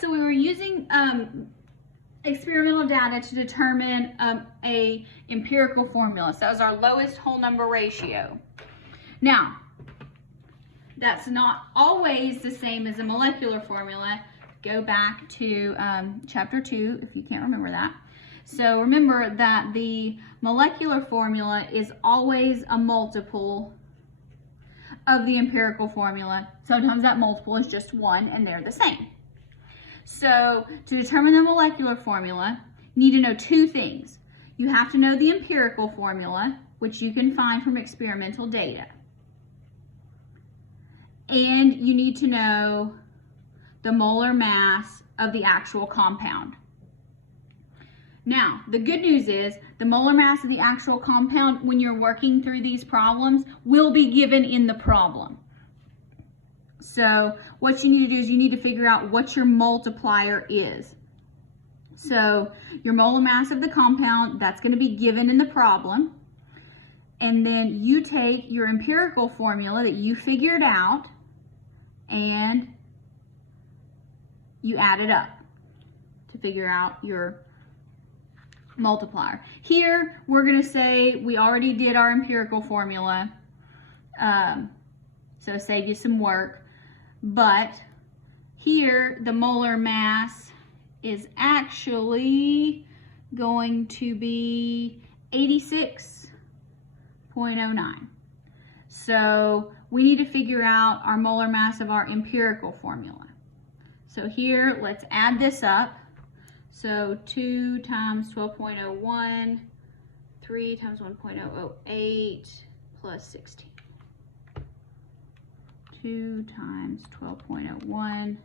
So we were using experimental data to determine a empirical formula. So that was our lowest whole number ratio. Now, that's not always the same as a molecular formula. Go back to chapter 2 if you can't remember that. So remember that the molecular formula is always a multiple of the empirical formula. Sometimes that multiple is just 1 and they're the same. So to determine the molecular formula, you need to know two things. You have to know the empirical formula, which you can find from experimental data. And you need to know the molar mass of the actual compound. Now, the good news is the molar mass of the actual compound, when you're working through these problems, will be given in the problem. So what you need to do is you need to figure out what your multiplier is. So your molar mass of the compound, that's going to be given in the problem. And then you take your empirical formula that you figured out and you add it up to figure out your multiplier. Here, we're going to say we already did our empirical formula, so save you some work. But here, the molar mass is actually going to be 86.09. So we need to figure out our molar mass of our empirical formula. So here, let's add this up. So 2 times 12.01, 3 times 1.008, plus 16. 2 times 12.01,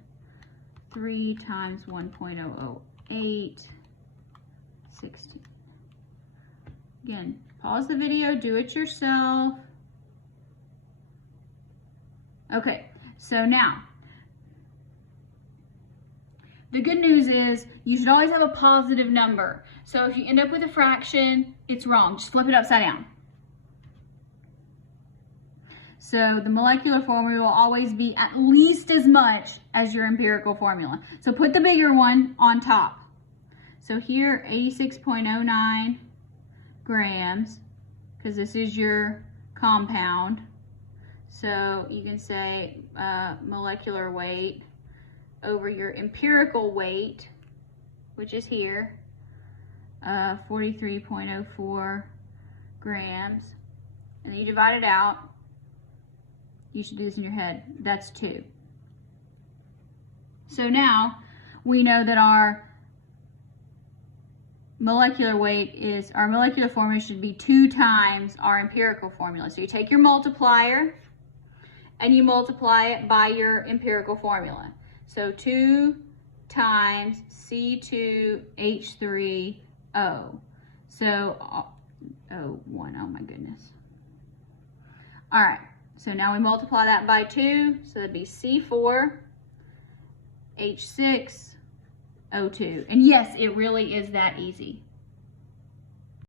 3 times 1.008, 16. Again, pause the video, do it yourself. Okay, so now, the good news is you should always have a positive number. So if you end up with a fraction, it's wrong. Just flip it upside down. So the molecular formula will always be at least as much as your empirical formula. So put the bigger one on top. So here, 86.09 grams, because this is your compound. So you can say molecular weight over your empirical weight, which is here, 43.04 grams. And then you divide it out. You should do this in your head. That's 2. So now we know that our molecular weight is, our molecular formula should be 2 times our empirical formula. So you take your multiplier and you multiply it by your empirical formula. So 2 times C2H3O. So, O1, oh my goodness. All right, so now we multiply that by 2, so that'd be C4H6O2. And yes, it really is that easy.